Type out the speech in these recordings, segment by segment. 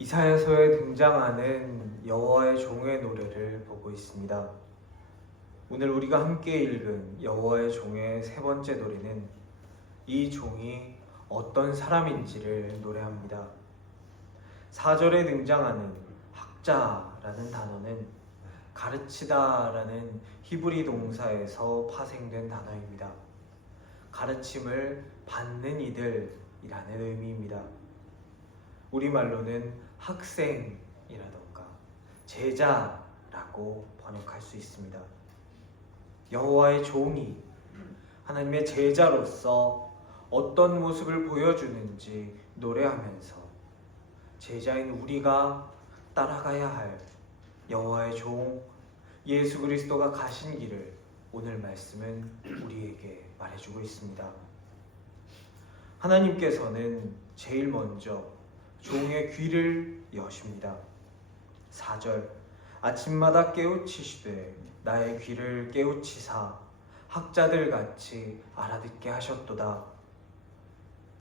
이사야서에 등장하는 여호와의 종의 노래를 보고 있습니다. 오늘 우리가 함께 읽은 여호와의 종의 세 번째 노래는 이 종이 어떤 사람인지를 노래합니다. 4절에 등장하는 학자라는 단어는 가르치다라는 히브리 동사에서 파생된 단어입니다. 가르침을 받는 이들이라는 의미입니다. 우리말로는 학생이라던가 제자라고 번역할 수 있습니다. 여호와의 종이 하나님의 제자로서 어떤 모습을 보여주는지 노래하면서 제자인 우리가 따라가야 할 여호와의 종 예수 그리스도가 가신 길을 오늘 말씀은 우리에게 말해주고 있습니다. 하나님께서는 제일 먼저 종의 귀를 여십니다. 4절 아침마다 깨우치시되 나의 귀를 깨우치사 학자들 같이 알아듣게 하셨도다.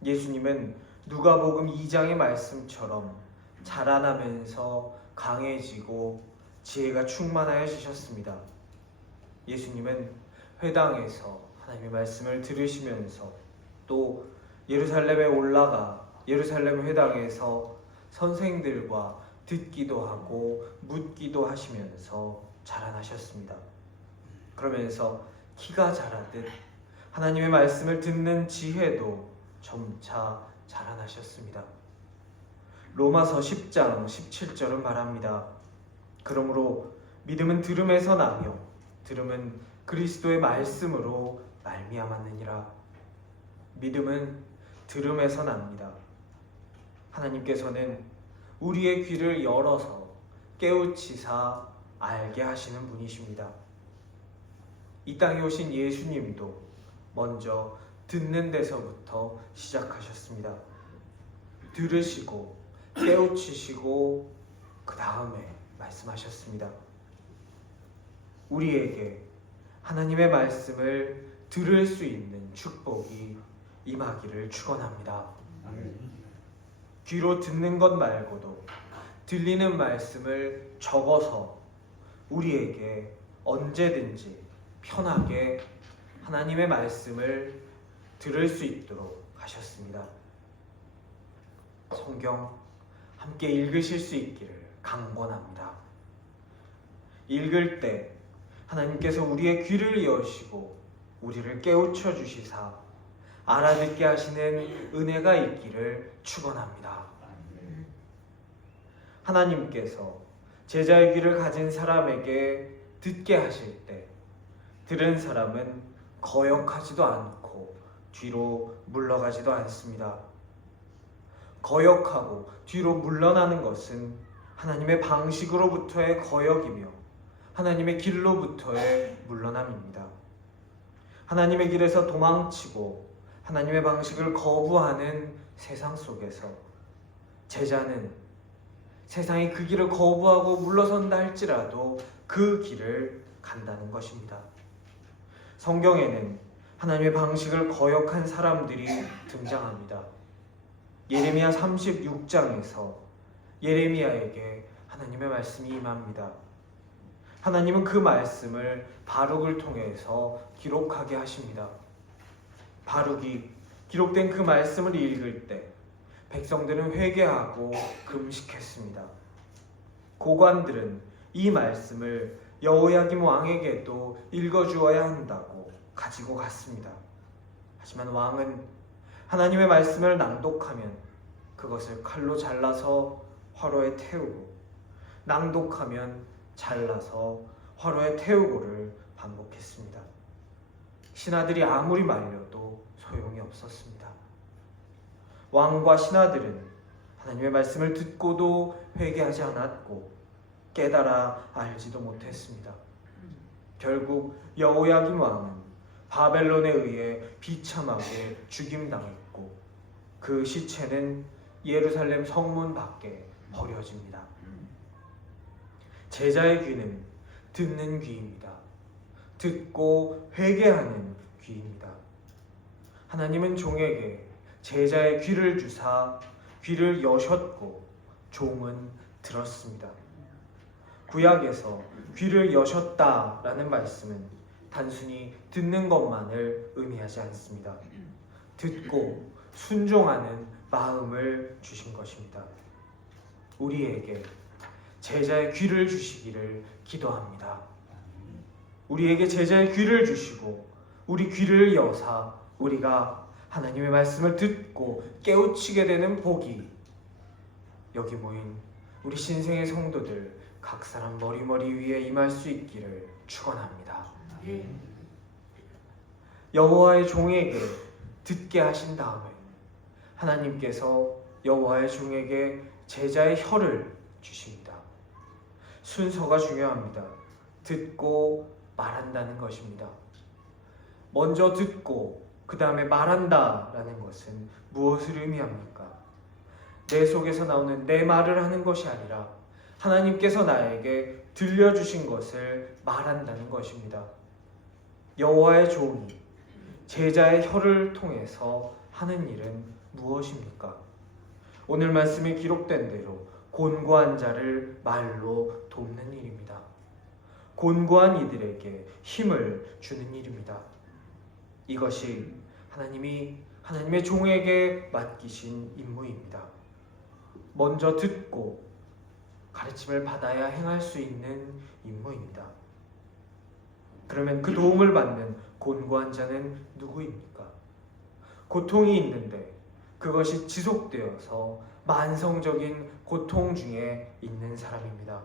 예수님은 누가복음 2장의 말씀처럼 자라나면서 강해지고 지혜가 충만하여지셨습니다. 예수님은 회당에서 하나님의 말씀을 들으시면서 또 예루살렘에 올라가 예루살렘 회당에서 선생들과 듣기도 하고 묻기도 하시면서 자라나셨습니다. 그러면서 키가 자라듯 하나님의 말씀을 듣는 지혜도 점차 자라나셨습니다. 로마서 10장 17절은 말합니다. 그러므로 믿음은 들음에서 나며 들음은 그리스도의 말씀으로 말미암았느니라. 믿음은 들음에서 납니다. 하나님께서는 우리의 귀를 열어서 깨우치사 알게 하시는 분이십니다. 이 땅에 오신 예수님도 먼저 듣는 데서부터 시작하셨습니다. 들으시고 깨우치시고 그 다음에 말씀하셨습니다. 우리에게 하나님의 말씀을 들을 수 있는 축복이 임하기를 축원합니다. 귀로 듣는 것 말고도 들리는 말씀을 적어서 우리에게 언제든지 편하게 하나님의 말씀을 들을 수 있도록 하셨습니다. 성경 함께 읽으실 수 있기를 강권합니다. 읽을 때 하나님께서 우리의 귀를 여시고 우리를 깨우쳐 주시사 알아듣게 하시는 은혜가 있기를 축원합니다. 하나님께서 제자의 귀를 가진 사람에게 듣게 하실 때 들은 사람은 거역하지도 않고 뒤로 물러가지도 않습니다. 거역하고 뒤로 물러나는 것은 하나님의 방식으로부터의 거역이며 하나님의 길로부터의 물러남입니다. 하나님의 길에서 도망치고 하나님의 방식을 거부하는 세상 속에서 제자는 세상이 그 길을 거부하고 물러선다 할지라도 그 길을 간다는 것입니다. 성경에는 하나님의 방식을 거역한 사람들이 등장합니다. 예레미야 36장에서 예레미야에게 하나님의 말씀이 임합니다. 하나님은 그 말씀을 바룩을 통해서 기록하게 하십니다. 바룩이 기록된 그 말씀을 읽을 때 백성들은 회개하고 금식했습니다. 고관들은 이 말씀을 여호야김 왕에게도 읽어주어야 한다고 가지고 갔습니다. 하지만 왕은 하나님의 말씀을 낭독하면 그것을 칼로 잘라서 화로에 태우고 낭독하면 잘라서 화로에 태우고를 반복했습니다. 신하들이 아무리 말려도 소용이 없었습니다. 왕과 신하들은 하나님의 말씀을 듣고도 회개하지 않았고 깨달아 알지도 못했습니다. 결국 여호야김 왕은 바벨론에 의해 비참하게 죽임당했고 그 시체는 예루살렘 성문 밖에 버려집니다. 제자의 귀는 듣는 귀입니다. 듣고 회개하는 귀입니다. 하나님은 종에게 제자의 귀를 주사 귀를 여셨고 종은 들었습니다. 구약에서 귀를 여셨다라는 말씀은 단순히 듣는 것만을 의미하지 않습니다. 듣고 순종하는 마음을 주신 것입니다. 우리에게 제자의 귀를 주시기를 기도합니다. 우리에게 제자의 귀를 주시고 우리 귀를 여사 우리가 하나님의 말씀을 듣고 깨우치게 되는 복이 여기 모인 우리 신생의 성도들 각 사람 머리머리 위에 임할 수 있기를 축원합니다. 여호와의 종에게 듣게 하신 다음에 하나님께서 여호와의 종에게 제자의 혀를 주십니다. 순서가 중요합니다. 듣고 말한다는 것입니다. 먼저 듣고 그 다음에 말한다라는 것은 무엇을 의미합니까? 내 속에서 나오는 내 말을 하는 것이 아니라 하나님께서 나에게 들려주신 것을 말한다는 것입니다. 여호와의 종이 제자의 혀를 통해서 하는 일은 무엇입니까? 오늘 말씀에 기록된 대로 곤고한 자를 말로 돕는 일입니다. 곤고한 이들에게 힘을 주는 일입니다. 이것이 하나님의 종에게 맡기신 임무입니다. 먼저 듣고 가르침을 받아야 행할 수 있는 임무입니다. 그러면 그 도움을 받는 곤고한 자는 누구입니까? 고통이 있는데 그것이 지속되어서 만성적인 고통 중에 있는 사람입니다.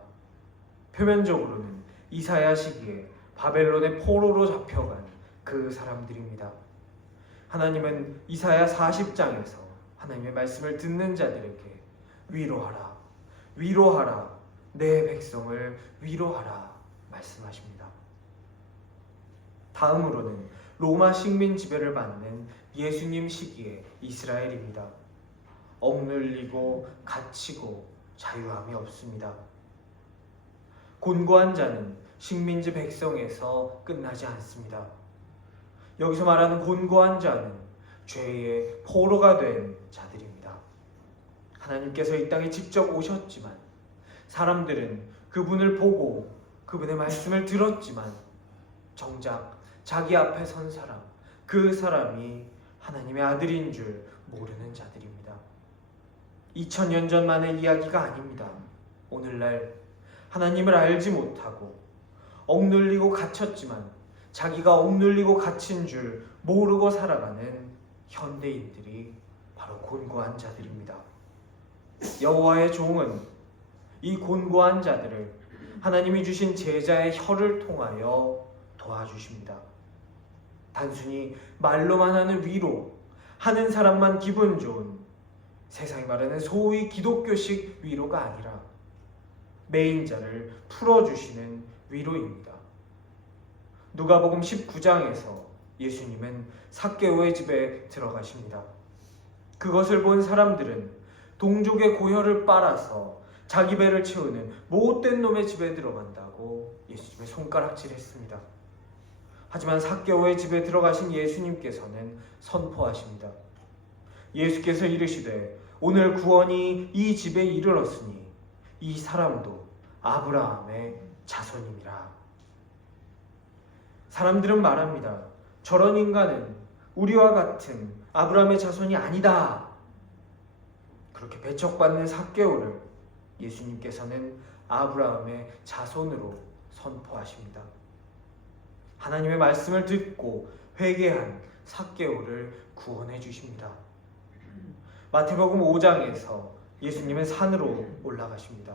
표면적으로는 이사야 시기에 바벨론의 포로로 잡혀간 그 사람들입니다. 하나님은 이사야 40장에서 하나님의 말씀을 듣는 자들에게 위로하라, 위로하라, 내 백성을 위로하라 말씀하십니다. 다음으로는 로마 식민 지배를 받는 예수님 시기의 이스라엘입니다. 억눌리고 갇히고 자유함이 없습니다. 곤고한 자는 식민지 백성에서 끝나지 않습니다. 여기서 말하는 곤고한 자는 죄의 포로가 된 자들입니다. 하나님께서 이 땅에 직접 오셨지만 사람들은 그분을 보고 그분의 말씀을 들었지만 정작 자기 앞에 선 사람, 그 사람이 하나님의 아들인 줄 모르는 자들입니다. 2000년 전만의 이야기가 아닙니다. 오늘날 하나님을 알지 못하고 억눌리고 갇혔지만 자기가 억눌리고 갇힌 줄 모르고 살아가는 현대인들이 바로 곤고한 자들입니다. 여호와의 종은 이 곤고한 자들을 하나님이 주신 제자의 혀를 통하여 도와주십니다. 단순히 말로만 하는 위로, 하는 사람만 기분 좋은 세상이 말하는 소위 기독교식 위로가 아니라 메인 자를 풀어주시는 위로입니다. 누가복음 19장에서 예수님은 삭개오의 집에 들어가십니다. 그것을 본 사람들은 동족의 고혈을 빨아서 자기 배를 채우는 못된 놈의 집에 들어간다고 예수님의 손가락질했습니다. 하지만 삭개오의 집에 들어가신 예수님께서는 선포하십니다. 예수께서 이르시되 오늘 구원이 이 집에 이르렀으니 이 사람도 아브라함의 자손이니라. 사람들은 말합니다. 저런 인간은 우리와 같은 아브라함의 자손이 아니다. 그렇게 배척받는 삭개오를 예수님께서는 아브라함의 자손으로 선포하십니다. 하나님의 말씀을 듣고 회개한 삭개오를 구원해 주십니다. 마태복음 5장에서 예수님은 산으로 올라가십니다.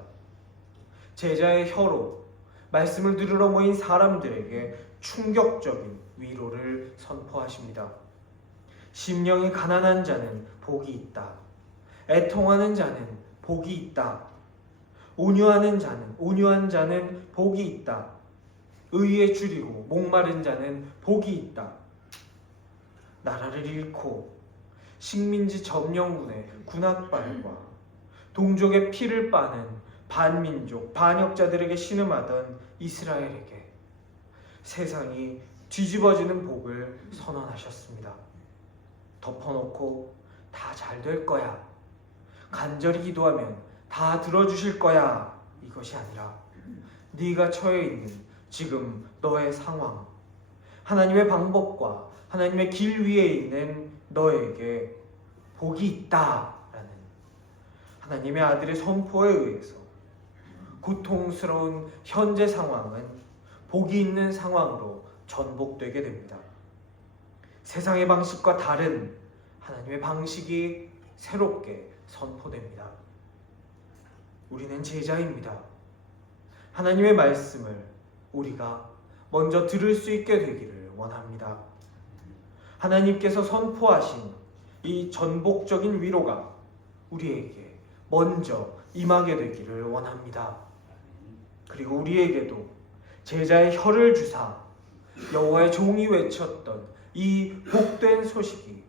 제자의 혀로 말씀을 들으러 모인 사람들에게 충격적인 위로를 선포하십니다. 심령이 가난한 자는 복이 있다. 애통하는 자는 복이 있다. 온유한 자는 복이 있다. 의에 줄이고 목마른 자는 복이 있다. 나라를 잃고 식민지 점령군의 군악발과 동족의 피를 빠는 반민족, 반역자들에게 신음하던 이스라엘에게 세상이 뒤집어지는 복을 선언하셨습니다. 덮어놓고 다 잘 될 거야. 간절히 기도하면 다 들어주실 거야 이것이 아니라 네가 처해 있는 지금 너의 상황, 하나님의 방법과 하나님의 길 위에 있는 너에게 복이 있다라는 하나님의 아들의 선포에 의해서 고통스러운 현재 상황은 복이 있는 상황으로 전복되게 됩니다. 세상의 방식과 다른 하나님의 방식이 새롭게 선포됩니다. 우리는 제자입니다. 하나님의 말씀을 우리가 먼저 들을 수 있게 되기를 원합니다. 하나님께서 선포하신 이 전복적인 위로가 우리에게 먼저 임하게 되기를 원합니다. 그리고 우리에게도 제자의 혀를 주사 여호와의 종이 외쳤던 이 복된 소식이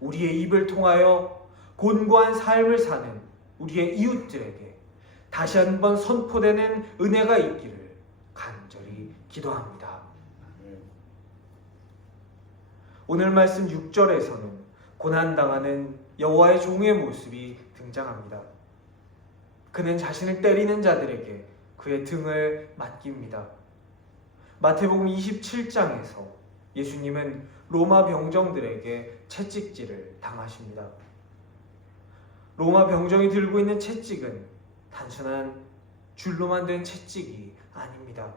우리의 입을 통하여 곤고한 삶을 사는 우리의 이웃들에게 다시 한번 선포되는 은혜가 있기를 간절히 기도합니다. 오늘 말씀 6절에서는 고난당하는 여호와의 종의 모습이 등장합니다. 그는 자신을 때리는 자들에게 그의 등을 맡깁니다. 마태복음 27장에서 예수님은 로마 병정들에게 채찍질을 당하십니다. 로마 병정이 들고 있는 채찍은 단순한 줄로만 된 채찍이 아닙니다.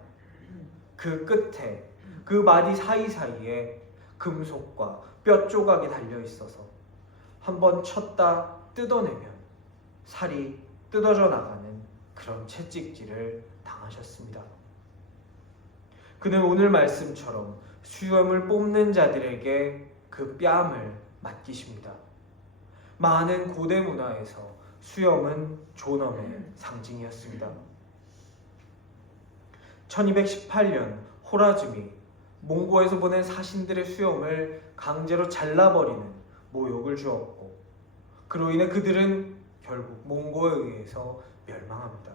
그 끝에, 그 마디 사이사이에 금속과 뼈 조각이 달려 있어서 한번 쳤다 뜯어내면 살이 뜯어져 나가는 그런 채찍질을 당하셨습니다. 그는 오늘 말씀처럼 수염을 뽑는 자들에게 그 뺨을 맡기십니다. 많은 고대 문화에서 수염은 존엄의 상징이었습니다. 1218년 호라즘이 몽고에서 보낸 사신들의 수염을 강제로 잘라버리는 모욕을 주었고, 그로 인해 그들은 결국 몽고에 의해서 멸망합니다.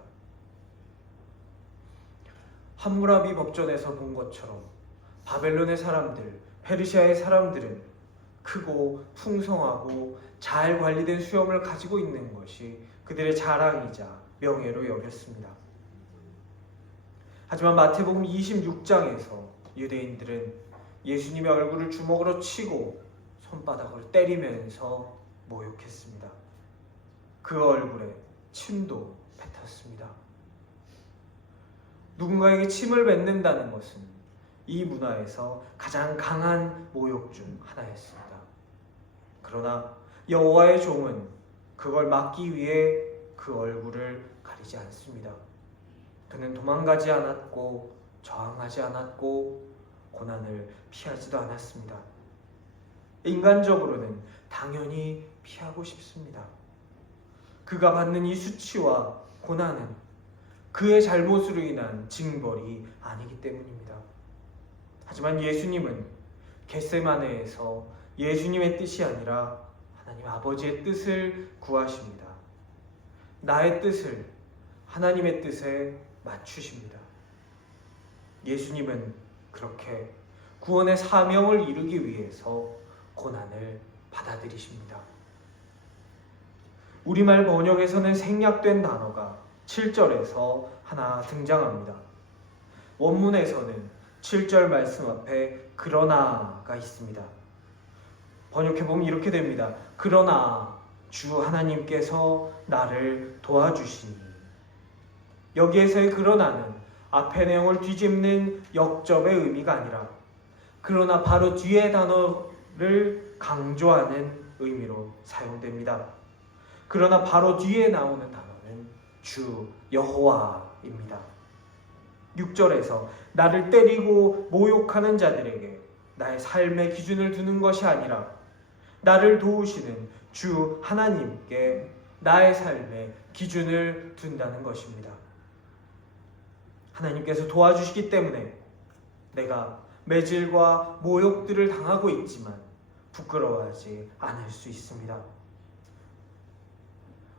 함무라비 법전에서 본 것처럼 바벨론의 사람들, 페르시아의 사람들은 크고 풍성하고 잘 관리된 수염을 가지고 있는 것이 그들의 자랑이자 명예로 여겼습니다. 하지만 마태복음 26장에서 유대인들은 예수님의 얼굴을 주먹으로 치고 손바닥으로 때리면서 모욕했습니다. 그 얼굴에 침도 뱉었습니다. 누군가에게 침을 뱉는다는 것은 이 문화에서 가장 강한 모욕 중 하나였습니다. 그러나 여호와의 종은 그걸 막기 위해 그 얼굴을 가리지 않습니다. 그는 도망가지 않았고 저항하지 않았고 고난을 피하지도 않았습니다. 인간적으로는 당연히 피하고 싶습니다. 그가 받는 이 수치와 고난은 그의 잘못으로 인한 징벌이 아니기 때문입니다. 하지만 예수님은 겟세마네에서 예수님의 뜻이 아니라 하나님 아버지의 뜻을 구하십니다. 나의 뜻을 하나님의 뜻에 맞추십니다. 예수님은 그렇게 구원의 사명을 이루기 위해서 고난을 받아들이십니다. 우리말 번역에서는 생략된 단어가 7절에서 하나 등장합니다. 원문에서는 7절 말씀 앞에 그러나가 있습니다. 번역해보면 이렇게 됩니다. 그러나 주 하나님께서 나를 도와주시니. 여기에서의 그러나는 앞의 내용을 뒤집는 역접의 의미가 아니라 그러나 바로 뒤의 단어를 강조하는 의미로 사용됩니다. 그러나 바로 뒤에 나오는 단어는 주 여호와입니다. 6절에서 나를 때리고 모욕하는 자들에게 나의 삶의 기준을 두는 것이 아니라 나를 도우시는 주 하나님께 나의 삶의 기준을 둔다는 것입니다. 하나님께서 도와주시기 때문에 내가 매질과 모욕들을 당하고 있지만 부끄러워하지 않을 수 있습니다.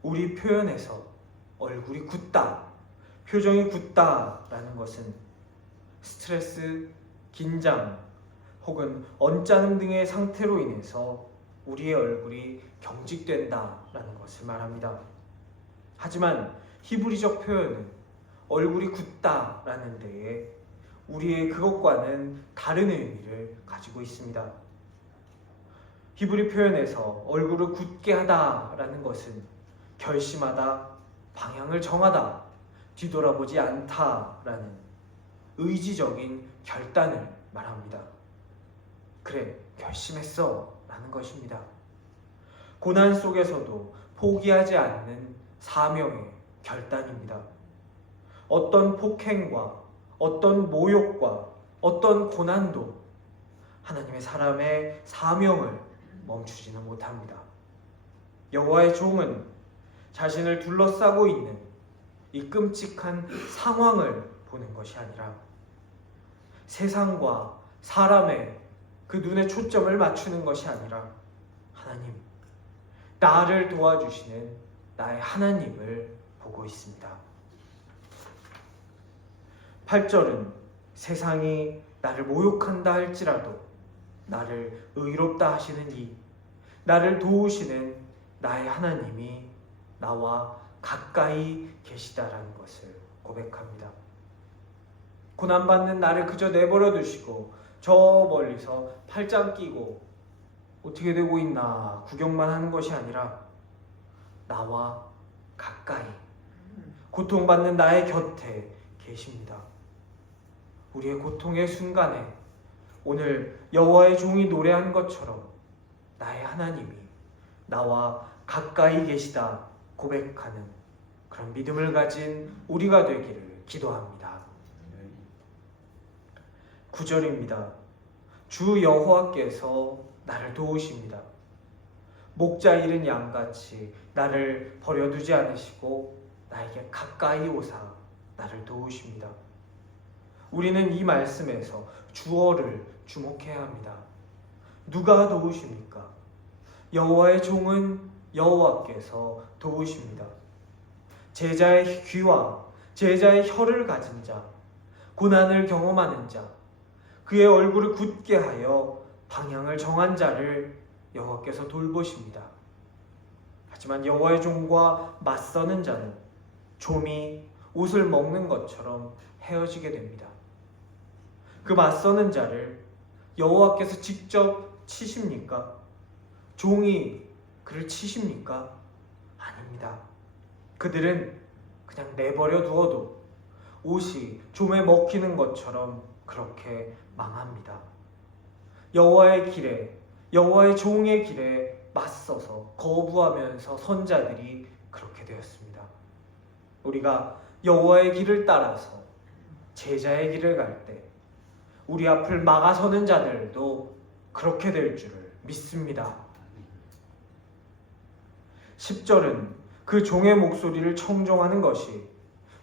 우리 표현에서 얼굴이 굳다, 표정이 굳다라는 것은 스트레스, 긴장 혹은 언짢음 등의 상태로 인해서 우리의 얼굴이 경직된다라는 것을 말합니다. 하지만 히브리적 표현은 얼굴이 굳다라는 데에 우리의 그것과는 다른 의미를 가지고 있습니다. 히브리 표현에서 얼굴을 굳게 하다라는 것은 결심하다, 방향을 정하다, 뒤돌아보지 않다라는 의지적인 결단을 말합니다. 그래, 결심했어 라는 것입니다. 고난 속에서도 포기하지 않는 사명의 결단입니다. 어떤 폭행과 어떤 모욕과 어떤 고난도 하나님의 사람의 사명을 멈추지는 못합니다. 여호와의 종은 자신을 둘러싸고 있는 이 끔찍한 상황을 보는 것이 아니라 세상과 사람의 그 눈에 초점을 맞추는 것이 아니라 하나님, 나를 도와주시는 나의 하나님을 보고 있습니다. 8절은 세상이 나를 모욕한다 할지라도 나를 의롭다 하시는 이, 나를 도우시는 나의 하나님이 나와 가까이 계시다라는 것을 고백합니다. 고난받는 나를 그저 내버려 두시고 저 멀리서 팔짱 끼고 어떻게 되고 있나 구경만 하는 것이 아니라 나와 가까이 고통받는 나의 곁에 계십니다. 우리의 고통의 순간에 오늘 여호와의 종이 노래한 것처럼 나의 하나님이 나와 가까이 계시다 고백하는 그런 믿음을 가진 우리가 되기를 기도합니다. 9절입니다. 주 여호와께서 나를 도우십니다. 목자 잃은 양같이 나를 버려두지 않으시고 나에게 가까이 오사 나를 도우십니다. 우리는 이 말씀에서 주어를 주목해야 합니다. 누가 도우십니까? 여호와의 종은 여호와께서 도우십니다. 제자의 귀와 제자의 혀를 가진 자, 고난을 경험하는 자, 그의 얼굴을 굳게 하여 방향을 정한 자를 여호와께서 돌보십니다. 하지만 여호와의 종과 맞서는 자는 좀이 옷을 먹는 것처럼 헤어지게 됩니다. 그 맞서는 자를 여호와께서 직접 치십니까? 종이 그를 치십니까? 아닙니다. 그들은 그냥 내버려 두어도 옷이 좀에 먹히는 것처럼 그렇게 망합니다. 여호와의 길에, 여호와의 종의 길에 맞서서 거부하면서 선 자들이 그렇게 되었습니다. 우리가 여호와의 길을 따라서 제자의 길을 갈 때 우리 앞을 막아서는 자들도 그렇게 될 줄을 믿습니다. 10절은 그 종의 목소리를 청종하는 것이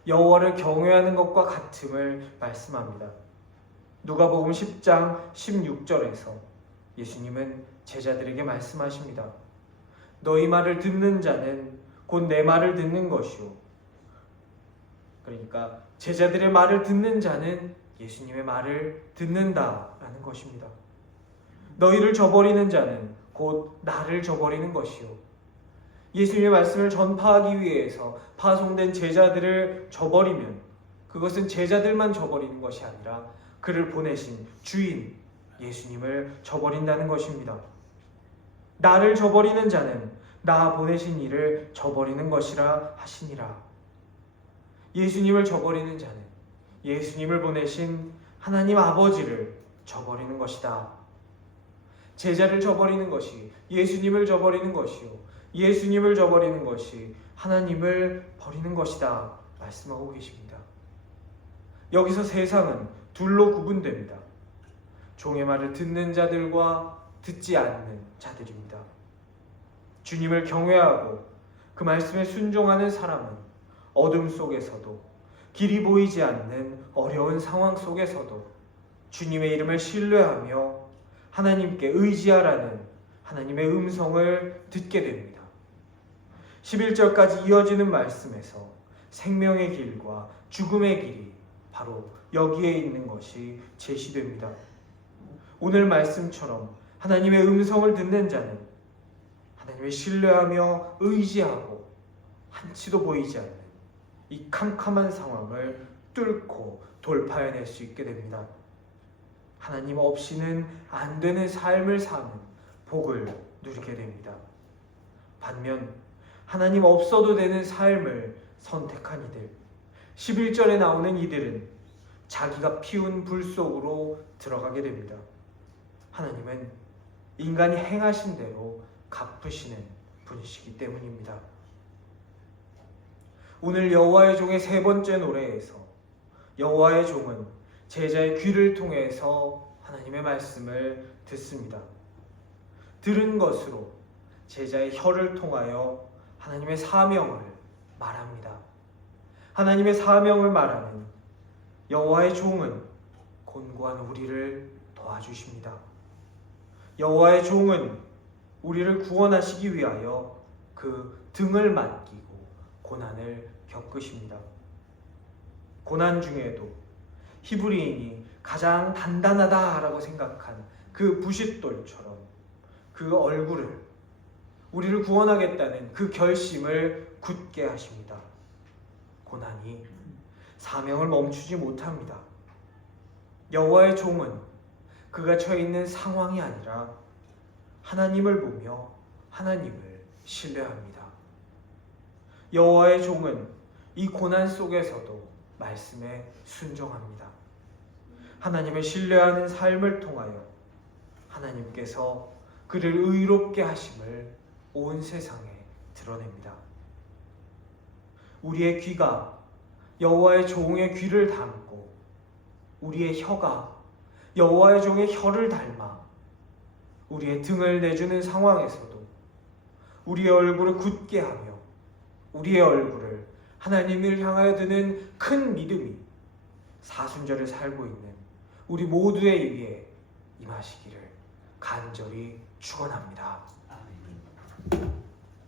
여호와를 경외하는 것과 같음을 말씀합니다. 누가복음 10장 16절에서 예수님은 제자들에게 말씀하십니다. 너희 말을 듣는 자는 곧 내 말을 듣는 것이요. 그러니까 제자들의 말을 듣는 자는 예수님의 말을 듣는다라는 것입니다. 너희를 저버리는 자는 곧 나를 저버리는 것이요. 예수님의 말씀을 전파하기 위해서 파송된 제자들을 저버리면 그것은 제자들만 저버리는 것이 아니라 그를 보내신 주인 예수님을 저버린다는 것입니다. 나를 저버리는 자는 나 보내신 이를 저버리는 것이라 하시니라. 예수님을 저버리는 자는 예수님을 보내신 하나님 아버지를 저버리는 것이다. 제자를 저버리는 것이 예수님을 저버리는 것이요, 예수님을 저버리는 것이 하나님을 버리는 것이다 말씀하고 계십니다. 여기서 세상은 둘로 구분됩니다. 종의 말을 듣는 자들과 듣지 않는 자들입니다. 주님을 경외하고 그 말씀에 순종하는 사람은 어둠 속에서도 길이 보이지 않는 어려운 상황 속에서도 주님의 이름을 신뢰하며 하나님께 의지하라는 하나님의 음성을 듣게 됩니다. 11절까지 이어지는 말씀에서 생명의 길과 죽음의 길이 바로 여기에 있는 것이 제시됩니다. 오늘 말씀처럼 하나님의 음성을 듣는 자는 하나님을 신뢰하며 의지하고 한치도 보이지 않는 이 캄캄한 상황을 뚫고 돌파해낼 수 있게 됩니다. 하나님 없이는 안 되는 삶을 사는 복을 누리게 됩니다. 반면 하나님 없어도 되는 삶을 선택한 이들, 11절에 나오는 이들은 자기가 피운 불 속으로 들어가게 됩니다. 하나님은 인간이 행하신 대로 갚으시는 분이시기 때문입니다. 오늘 여호와의 종의 세 번째 노래에서 여호와의 종은 제자의 귀를 통해서 하나님의 말씀을 듣습니다. 들은 것으로 제자의 혀를 통하여 하나님의 사명을 말합니다. 하나님의 사명을 말하는 여호와의 종은 곤고한 우리를 도와주십니다. 여호와의 종은 우리를 구원하시기 위하여 그 등을 맡기고 고난을 겪으십니다. 고난 중에도 히브리인이 가장 단단하다라고 생각한 그 부싯돌처럼 그 얼굴을, 우리를 구원하겠다는 그 결심을 굳게 하십니다. 고난이 사명을 멈추지 못합니다. 여호와의 종은 그가 처해 있는 상황이 아니라 하나님을 보며 하나님을 신뢰합니다. 여호와의 종은 이 고난 속에서도 말씀에 순종합니다. 하나님을 신뢰하는 삶을 통하여 하나님께서 그를 의롭게 하심을 온 세상에 드러냅니다. 우리의 귀가 여호와의 종의 귀를 닮고 우리의 혀가 여호와의 종의 혀를 닮아 우리의 등을 내주는 상황에서도 우리의 얼굴을 굳게 하며 우리의 얼굴을 하나님을 향하여 드는 큰 믿음이 사순절을 살고 있는 우리 모두의 위에 임하시기를 간절히 축원합니다. 아멘.